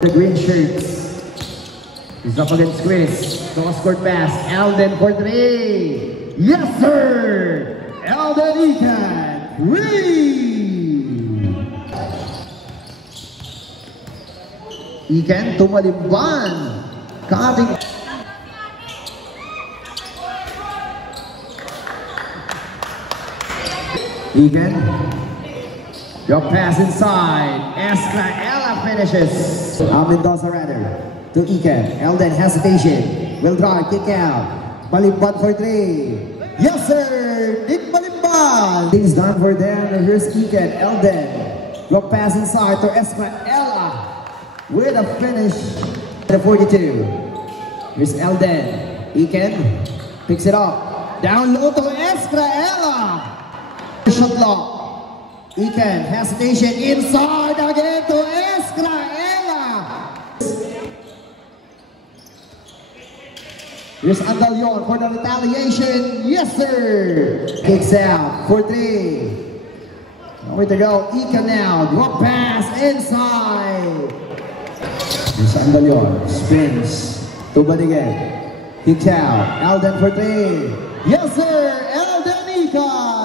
The green shirts is up against Chris. Cross court pass. Alden for three. Yes, sir. Alden Ikan. Three. Ikan tumalimban. Cutting. Ikan. Drop pass inside. Escraella finishes. Mendoza rather. To Ikan. Alden hesitation. Will drive. Kick out. Malimban for three. Yes, sir. Nick Malimban. Things done for them. And here's Ikan. Alden. Drop pass inside to Escraella. With a finish. The 42. Here's Alden. Ikan. Picks it up. Down low to Escraella. Shot lock. Ikan, hesitation inside again to Escraella. Here's Andalion for the retaliation. Yes, sir. Kicks out for three. Nowhere to go. Ikan now. Drop pass inside. Here's Andalion. Spins. Tuban again. Kicks out. Alden for three. Yes, sir. Alden Ikan.